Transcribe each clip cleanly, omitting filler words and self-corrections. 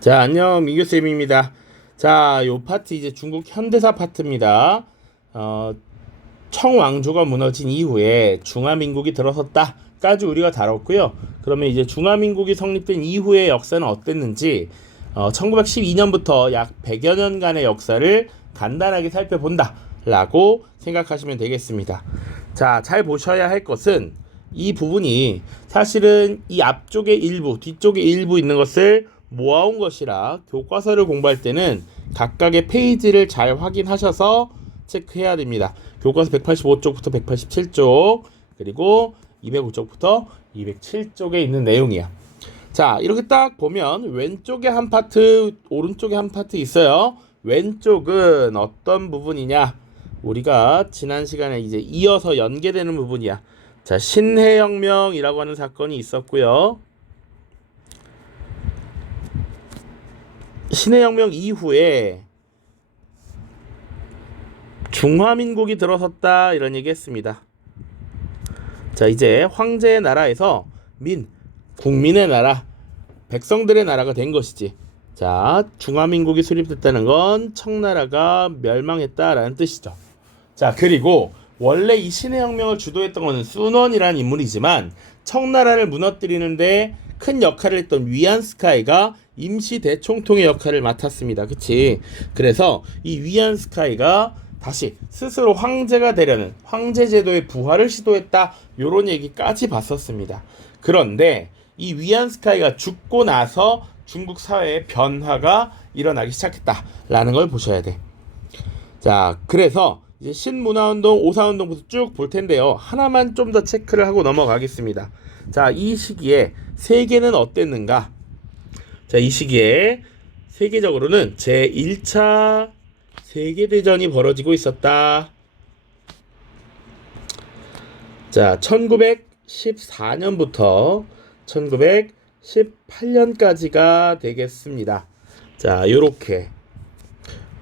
자, 안녕, 민규쌤입니다. 자, 요 파트 이제 중국 현대사 파트입니다. 어, 청왕조가 무너진 이후에 중화민국이 들어섰다까지 우리가 다뤘고요. 그러면 이제 중화민국이 성립된 이후의 역사는 어땠는지 1912년부터 약 100여 년간의 역사를 간단하게 살펴본다 라고 생각하시면 되겠습니다. 자, 잘 보셔야 할 것은 이 부분이 사실은 이 앞쪽에 일부, 뒤쪽에 일부 있는 것을 모아온 것이라 교과서를 공부할 때는 각각의 페이지를 잘 확인하셔서 체크해야 됩니다. 교과서 185쪽부터 187쪽 그리고 205쪽부터 207쪽에 있는 내용이야. 자, 이렇게 딱 보면 왼쪽에 한 파트, 오른쪽에 한 파트 있어요. 왼쪽은 어떤 부분이냐? 우리가 지난 시간에 이제 이어서 연계되는 부분이야. 자, 신해혁명이라고 하는 사건이 있었고요. 신해혁명 이후에 중화민국이 들어섰다 이런 얘기 했습니다. 자, 이제 황제의 나라에서 국민의 나라, 백성들의 나라가 된 것이지. 자, 중화민국이 수립됐다는 건 청나라가 멸망했다라는 뜻이죠. 자, 그리고 원래 이 신해혁명을 주도했던 것은 순원이라는 인물이지만 청나라를 무너뜨리는데 큰 역할을 했던 위안스카이가 임시 대총통의 역할을 맡았습니다. 그치? 그래서 이 위안스카이가 다시 스스로 황제가 되려는 황제 제도의 부활을 시도했다. 요런 얘기까지 봤었습니다. 그런데 이 위안스카이가 죽고 나서 중국 사회의 변화가 일어나기 시작했다라는 걸 보셔야 돼. 자, 그래서 이제 신문화운동, 오사운동부터 쭉 볼 텐데요. 하나만 좀 더 체크를 하고 넘어가겠습니다. 자, 이 시기에 세계는 어땠는가? 자, 이 시기에 세계적으로는 제1차 세계대전이 벌어지고 있었다. 자, 1914년부터 1918년까지가 되겠습니다. 자, 요렇게.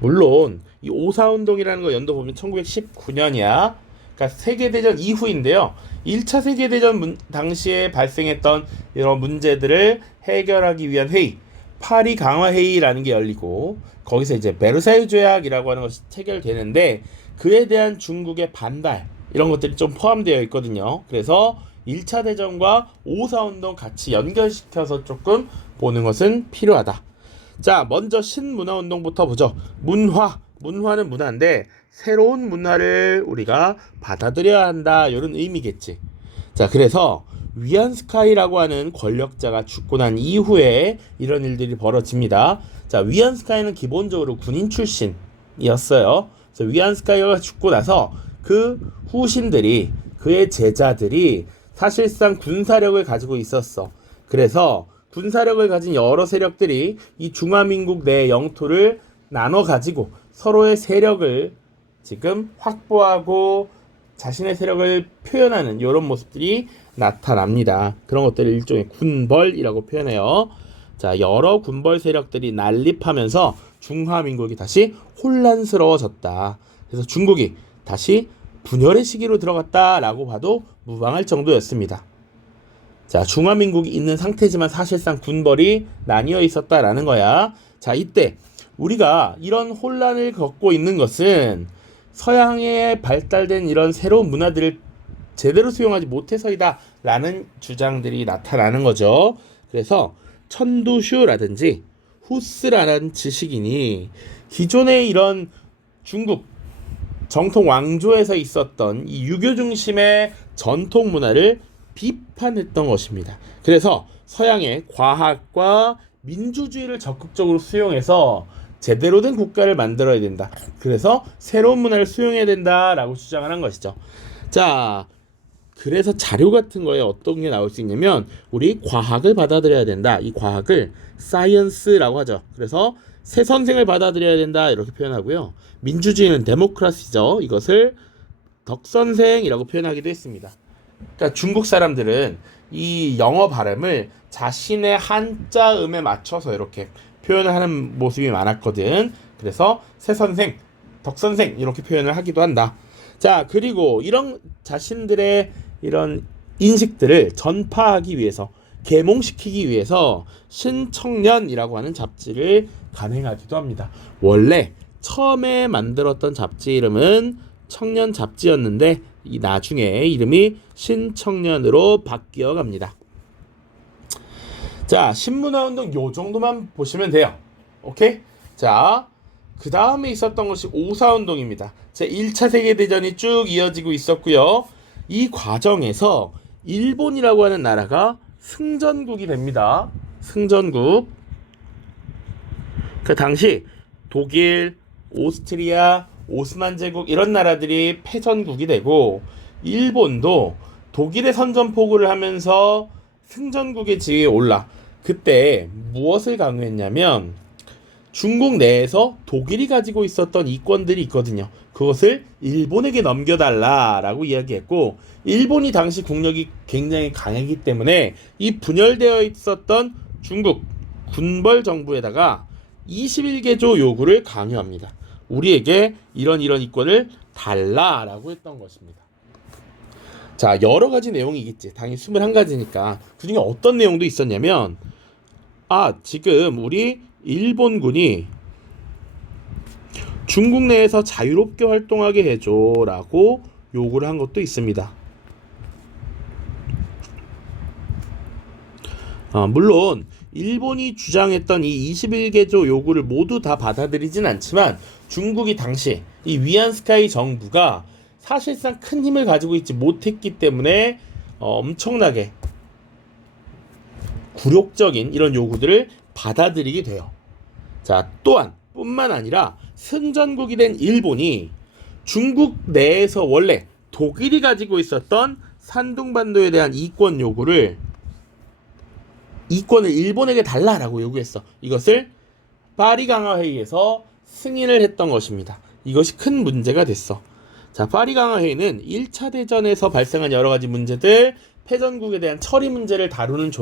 물론 이 오사운동이라는 거 연도 보면 1919년이야. 그러니까 세계대전 이후인데요. 1차 세계대전 당시에 발생했던 이런 문제들을 해결하기 위한 회의, 파리 강화회의라는 게 열리고 거기서 이제 베르사유 조약이라고 하는 것이 체결되는데 그에 대한 중국의 반발 이런 것들이 좀 포함되어 있거든요. 그래서 1차 대전과 오사운동 같이 연결시켜서 조금 보는 것은 필요하다. 자, 먼저 신문화운동부터 보죠. 문화는 문화인데 새로운 문화를 우리가 받아들여야 한다 이런 의미겠지. 자, 그래서 위안스카이라고 하는 권력자가 죽고 난 이후에 이런 일들이 벌어집니다. 자, 위안스카이는 기본적으로 군인 출신이었어요. 그래서 위안스카이가 죽고 나서 그 후신들이, 그의 제자들이 사실상 군사력을 가지고 있었어. 그래서 군사력을 가진 여러 세력들이 이 중화민국 내 영토를 나눠 가지고 서로의 세력을 지금 확보하고 자신의 세력을 표현하는 이런 모습들이 나타납니다. 그런 것들을 일종의 군벌이라고 표현해요. 자, 여러 군벌 세력들이 난립하면서 중화민국이 다시 혼란스러워졌다. 그래서 중국이 다시 분열의 시기로 들어갔다라고 봐도 무방할 정도였습니다. 자, 중화민국이 있는 상태지만 사실상 군벌이 나뉘어 있었다라는 거야. 자, 이때 우리가 이런 혼란을 겪고 있는 것은 서양에 발달된 이런 새로운 문화들을 제대로 수용하지 못해서이다 라는 주장들이 나타나는 거죠. 그래서 천두슈라든지 후스라는 지식인이 기존의 이런 중국 정통 왕조에서 있었던 이 유교 중심의 전통 문화를 비판했던 것입니다. 그래서 서양의 과학과 민주주의를 적극적으로 수용해서 제대로 된 국가를 만들어야 된다. 그래서 새로운 문화를 수용해야 된다라고 주장을 한 것이죠. 자, 그래서 자료 같은 거에 어떤 게 나올 수 있냐면 우리 과학을 받아들여야 된다. 이 과학을 사이언스라고 하죠. 그래서 새 선생을 받아들여야 된다 이렇게 표현하고요. 민주주의는 데모크라시죠. 이것을 덕선생이라고 표현하기도 했습니다. 그러니까 중국 사람들은 이 영어 발음을 자신의 한자음에 맞춰서 이렇게 표현을 하는 모습이 많았거든. 그래서 새 선생, 덕선생 이렇게 표현을 하기도 한다. 자, 그리고 이런 자신들의 이런 인식들을 전파하기 위해서 계몽시키기 위해서 신청년이라고 하는 잡지를 간행하기도 합니다. 원래 처음에 만들었던 잡지 이름은 청년 잡지였는데 이 나중에 이름이 신청년으로 바뀌어 갑니다. 자, 신문화운동 요 정도만 보시면 돼요. 오케이? 자, 그 다음에 있었던 것이 오사운동입니다. 제 1차 세계대전이 쭉 이어지고 있었고요. 이 과정에서 일본이라고 하는 나라가 승전국이 됩니다. 승전국. 그 당시 독일, 오스트리아, 오스만 제국 이런 나라들이 패전국이 되고 일본도 독일의 선전포고를 하면서 승전국의 지위에 올라 그때 무엇을 강요했냐면 중국 내에서 독일이 가지고 있었던 이권들이 있거든요. 그것을 일본에게 넘겨달라라고 이야기했고 일본이 당시 국력이 굉장히 강했기 때문에 이 분열되어 있었던 중국 군벌 정부에다가 21개조 요구를 강요합니다. 우리에게 이런 이권을 달라라고 했던 것입니다. 자, 여러 가지 내용이 있겠지. 당연히 21가지니까 그중에 어떤 내용도 있었냐면 지금 우리 일본군이 중국 내에서 자유롭게 활동하게 해줘라고 요구를 한 것도 있습니다. 물론 일본이 주장했던 이 21개조 요구를 모두 다 받아들이진 않지만 중국이 당시 이 위안스카이 정부가 사실상 큰 힘을 가지고 있지 못했기 때문에 엄청나게 굴욕적인 이런 요구들을 받아들이게 돼요. 자, 또한 뿐만 아니라 승전국이 된 일본이 중국 내에서 원래 독일이 가지고 있었던 산둥반도에 대한 이권을 일본에게 달라라고 요구했어. 이것을 파리 강화 회의에서 승인을 했던 것입니다. 이것이 큰 문제가 됐어. 자, 파리 강화 회의는 1차 대전에서 발생한 여러 가지 문제들, 패전국에 대한 처리 문제를 다루는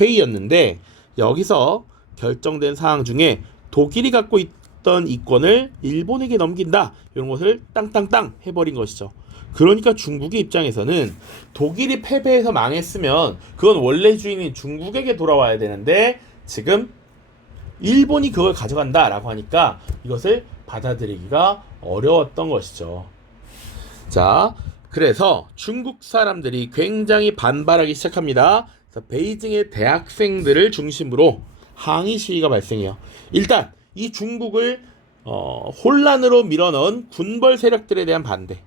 회의였는데 여기서 결정된 사항 중에 독일이 갖고 있던 이권을 일본에게 넘긴다. 이런 것을 땅땅땅 해버린 것이죠. 그러니까 중국의 입장에서는 독일이 패배해서 망했으면 그건 원래 주인인 중국에게 돌아와야 되는데 지금 일본이 그걸 가져간다라고 하니까 이것을 받아들이기가 어려웠던 것이죠. 자, 그래서 중국 사람들이 굉장히 반발하기 시작합니다. 그래서 베이징의 대학생들을 중심으로 항의 시위가 발생해요. 일단 이 중국을 혼란으로 밀어넣은 군벌 세력들에 대한 반대,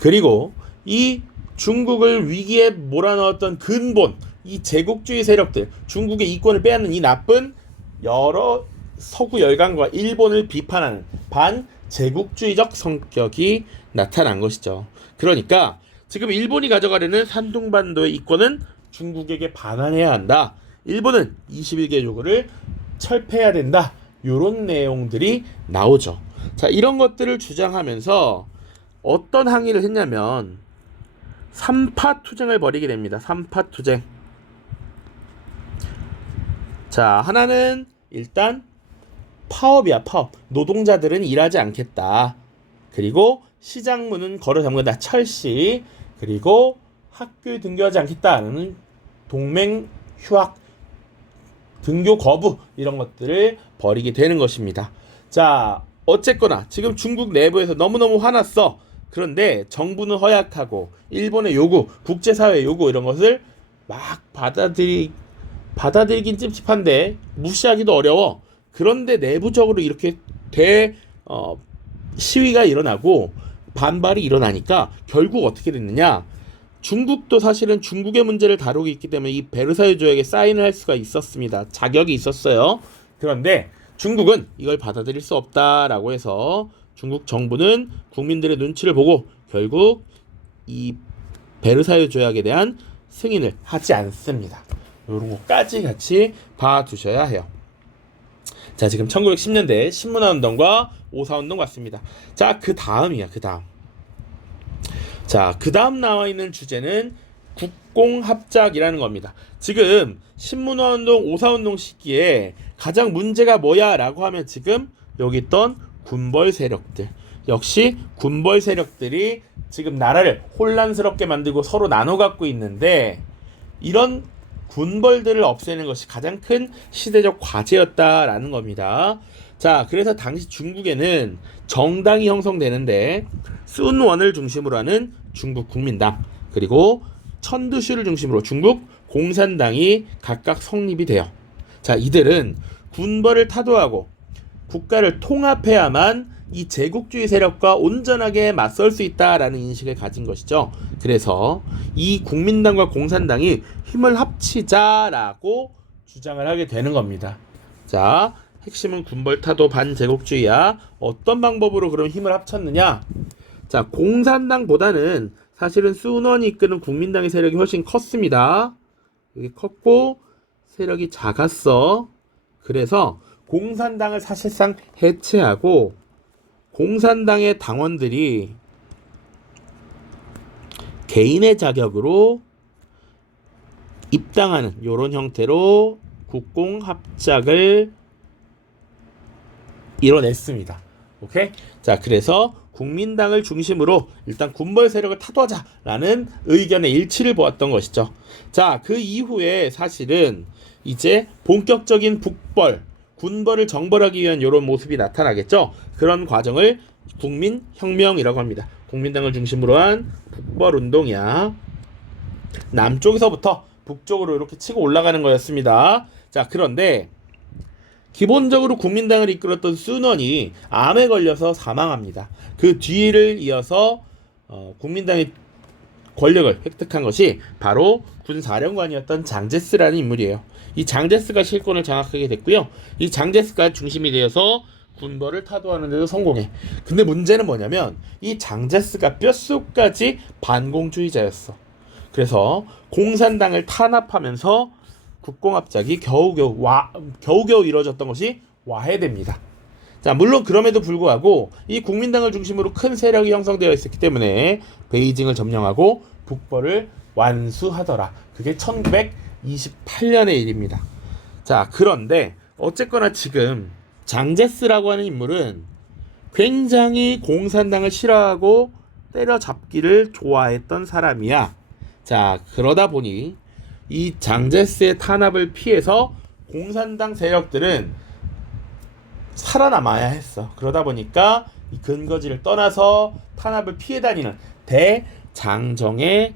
그리고 이 중국을 위기에 몰아넣었던 근본 이 제국주의 세력들, 중국의 이권을 빼앗는 이 나쁜 여러 서구 열강과 일본을 비판하는 반제국주의적 성격이 나타난 것이죠. 그러니까 지금 일본이 가져가려는 산둥반도의 이권은 중국에게 반환해야 한다. 일본은 21개 조구를 철폐해야 된다. 이런 내용들이 나오죠. 자, 이런 것들을 주장하면서 어떤 항의를 했냐면 3파 투쟁을 벌이게 됩니다. 3파 투쟁. 자, 하나는 일단 파업이야, 파업. 노동자들은 일하지 않겠다. 그리고 시장 문은 걸어 잠근다. 철시. 그리고 학교에 등교하지 않겠다는 동맹 휴학, 등교 거부 이런 것들을 벌이게 되는 것입니다. 자, 어쨌거나 지금 중국 내부에서 너무너무 화났어. 그런데 정부는 허약하고 일본의 요구, 국제사회의 요구 이런 것을 막 받아들이긴 찝찝한데 무시하기도 어려워. 그런데 내부적으로 이렇게 시위가 일어나고 반발이 일어나니까 결국 어떻게 됐느냐. 중국도 사실은 중국의 문제를 다루고 있기 때문에 이 베르사유 조약에 사인을 할 수가 있었습니다. 자격이 있었어요. 그런데 중국은 이걸 받아들일 수 없다라고 해서 중국 정부는 국민들의 눈치를 보고 결국 이 베르사유 조약에 대한 승인을 하지 않습니다. 이런 것까지 같이 봐두셔야 해요. 자, 지금 1910년대 신문화운동과 오사운동 왔습니다. 자, 그 다음이야. 자, 그 다음 나와 있는 주제는 국공합작이라는 겁니다. 지금 신문화운동, 오사운동 시기에 가장 문제가 뭐야 라고 하면 지금 여기 있던 군벌 세력들, 역시 군벌 세력들이 지금 나라를 혼란스럽게 만들고 서로 나눠 갖고 있는데 이런 군벌들을 없애는 것이 가장 큰 시대적 과제였다라는 겁니다. 자, 그래서 당시 중국에는 정당이 형성되는데 순원을 중심으로 하는 중국 국민당, 그리고 천두슈를 중심으로 중국 공산당이 각각 성립이 돼요. 자, 이들은 군벌을 타도하고 국가를 통합해야만 이 제국주의 세력과 온전하게 맞설 수 있다라는 인식을 가진 것이죠. 그래서 이 국민당과 공산당이 힘을 합치자라고 주장을 하게 되는 겁니다. 자, 핵심은 군벌타도 반제국주의야. 어떤 방법으로 그럼 힘을 합쳤느냐? 자, 공산당보다는 사실은 순원이 이끄는 국민당의 세력이 훨씬 컸습니다. 여기 컸고 세력이 작았어. 그래서 공산당을 사실상 해체하고 공산당의 당원들이 개인의 자격으로 입당하는 이런 형태로 국공합작을 이뤄냈습니다. 오케이? 자, 그래서 국민당을 중심으로 일단 군벌 세력을 타도하자라는 의견의 일치를 보았던 것이죠. 자, 그 이후에 사실은 이제 본격적인 군벌을 정벌하기 위한 이런 모습이 나타나겠죠. 그런 과정을 국민혁명이라고 합니다. 국민당을 중심으로 한 북벌운동이야. 남쪽에서부터 북쪽으로 이렇게 치고 올라가는 거였습니다. 자, 그런데 기본적으로 국민당을 이끌었던 순원이 암에 걸려서 사망합니다. 그 뒤를 이어서 국민당의 권력을 획득한 것이 바로 군사령관이었던 장제스라는 인물이에요. 이 장제스가 실권을 장악하게 됐고요. 이 장제스가 중심이 되어서 군벌을 타도하는 데도 성공해. 근데 문제는 뭐냐면 이 장제스가 뼛속까지 반공주의자였어. 그래서 공산당을 탄압하면서 국공합작이 겨우겨우 이루어졌던 것이 와해됩니다. 자, 물론 그럼에도 불구하고 이 국민당을 중심으로 큰 세력이 형성되어 있었기 때문에 베이징을 점령하고 북벌을 완수하더라. 그게 1928년의 일입니다. 자, 그런데 어쨌거나 지금 장제스라고 하는 인물은 굉장히 공산당을 싫어하고 때려잡기를 좋아했던 사람이야. 자, 그러다 보니 이 장제스의 탄압을 피해서 공산당 세력들은 살아남아야 했어. 그러다 보니까 이 근거지를 떠나서 탄압을 피해 다니는 대장정의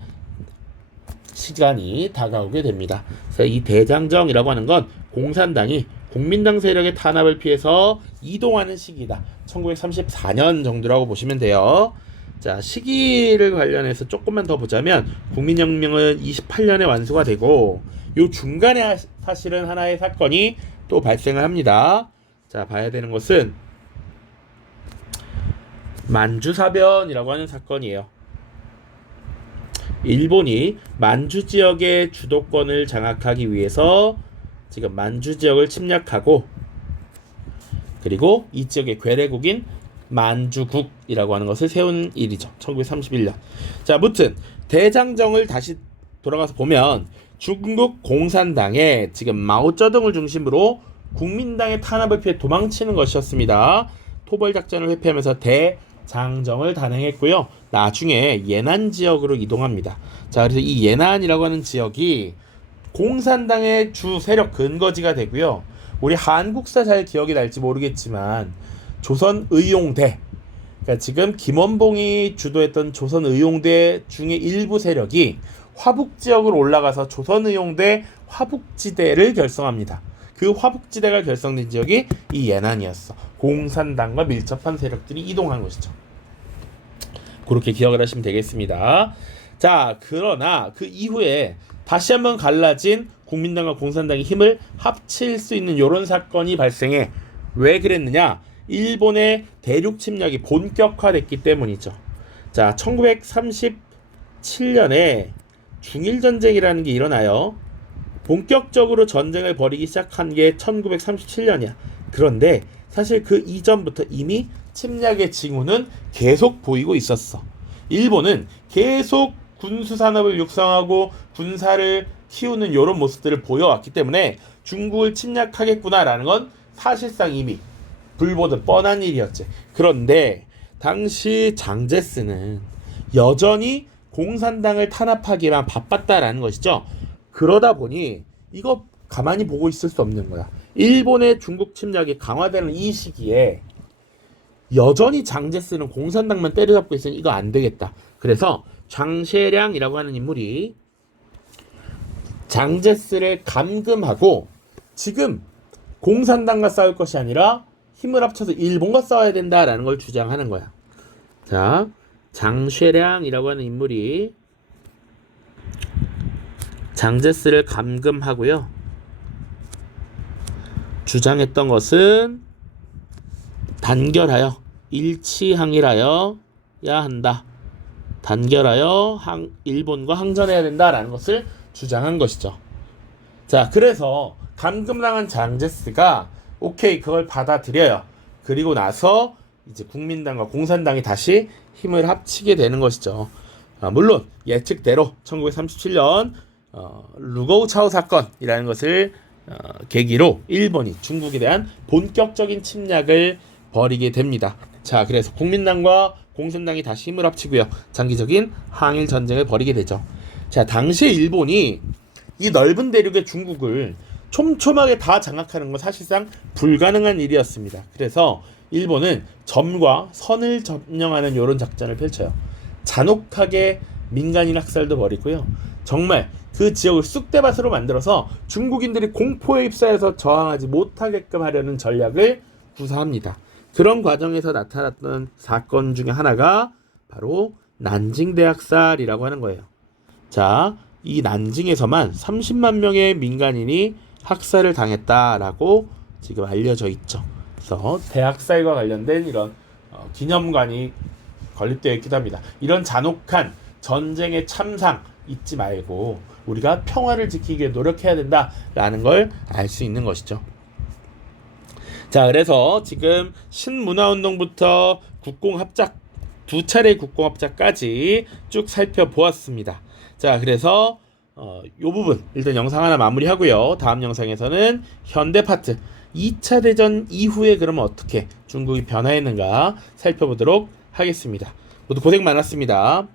시간이 다가오게 됩니다. 그래서 이 대장정이라고 하는 건 공산당이 국민당 세력의 탄압을 피해서 이동하는 시기다. 1934년 정도라고 보시면 돼요. 자, 시기를 관련해서 조금만 더 보자면 국민혁명은 28년에 완수가 되고 요 중간에 사실은 하나의 사건이 또 발생을 합니다. 자, 봐야 되는 것은 만주사변이라고 하는 사건이에요. 일본이 만주 지역의 주도권을 장악하기 위해서 지금 만주 지역을 침략하고 그리고 이 지역의 괴뢰국인 만주국이라고 하는 것을 세운 일이죠. 1931년. 자, 무튼 대장정을 다시 돌아가서 보면 중국 공산당에 지금 마오쩌둥을 중심으로 국민당의 탄압을 피해 도망치는 것이었습니다. 토벌작전을 회피하면서 대장정을 단행했고요. 나중에 예난 지역으로 이동합니다. 자, 그래서 이 예난이라고 하는 지역이 공산당의 주 세력 근거지가 되고요. 우리 한국사 잘 기억이 날지 모르겠지만 조선의용대, 그러니까 지금 김원봉이 주도했던 조선의용대 중의 일부 세력이 화북지역으로 올라가서 조선의용대 화북지대를 결성합니다. 그 화북지대가 결성된 지역이 이 예난이었어. 공산당과 밀접한 세력들이 이동한 것이죠. 그렇게 기억을 하시면 되겠습니다. 자, 그러나 그 이후에 다시 한번 갈라진 국민당과 공산당의 힘을 합칠 수 있는 이런 사건이 발생해. 왜 그랬느냐? 일본의 대륙 침략이 본격화됐기 때문이죠. 자, 1937년에 중일전쟁이라는 게 일어나요. 본격적으로 전쟁을 벌이기 시작한 게 1937년이야. 그런데 사실 그 이전부터 이미 침략의 징후는 계속 보이고 있었어. 일본은 계속 군수산업을 육성하고 군사를 키우는 이런 모습들을 보여왔기 때문에 중국을 침략하겠구나라는 건 사실상 이미 불보듯 뻔한 일이었지. 그런데 당시 장제스는 여전히 공산당을 탄압하기만 바빴다라는 것이죠. 그러다 보니 이거 가만히 보고 있을 수 없는 거야. 일본의 중국 침략이 강화되는 이 시기에 여전히 장제스는 공산당만 때려잡고 있으니 이거 안 되겠다. 그래서 장셰량이라고 하는 인물이 장제스를 감금하고 지금 공산당과 싸울 것이 아니라 힘을 합쳐서 일본과 싸워야 된다라는 걸 주장하는 거야. 자, 장셰량이라고 하는 인물이 장제스를 감금하고요. 주장했던 것은 단결하여 일치항일하여야 한다. 단결하여 일본과 항전해야 된다라는 것을 주장한 것이죠. 자, 그래서 감금당한 장제스가 오케이 그걸 받아들여요. 그리고 나서 이제 국민당과 공산당이 다시 힘을 합치게 되는 것이죠. 물론 예측대로 1937년 루거우 차오 사건이라는 것을 계기로 일본이 중국에 대한 본격적인 침략을 벌이게 됩니다. 자, 그래서 국민당과 공산당이 다시 힘을 합치고요. 장기적인 항일 전쟁을 벌이게 되죠. 자, 당시에 일본이 이 넓은 대륙의 중국을 촘촘하게 다 장악하는 건 사실상 불가능한 일이었습니다. 그래서 일본은 점과 선을 점령하는 이런 작전을 펼쳐요. 잔혹하게 민간인 학살도 벌이고요. 정말 그 지역을 쑥대밭으로 만들어서 중국인들이 공포에 휩싸여서 저항하지 못하게끔 하려는 전략을 구사합니다. 그런 과정에서 나타났던 사건 중에 하나가 바로 난징 대학살이라고 하는 거예요. 자, 이 난징에서만 30만 명의 민간인이 학살을 당했다라고 지금 알려져 있죠. 그래서 대학살과 관련된 이런 기념관이 건립되어 있기도 합니다. 이런 잔혹한 전쟁의 참상 잊지 말고 우리가 평화를 지키기 위해 노력해야 된다라는 걸 알 수 있는 것이죠. 자, 그래서 지금 신문화운동부터 국공합작 두 차례 국공합작까지 쭉 살펴보았습니다. 자, 그래서 이 부분 일단 영상 하나 마무리하고요. 다음 영상에서는 현대 파트 2차 대전 이후에 그러면 어떻게 중국이 변화했는가 살펴보도록 하겠습니다. 모두 고생 많았습니다.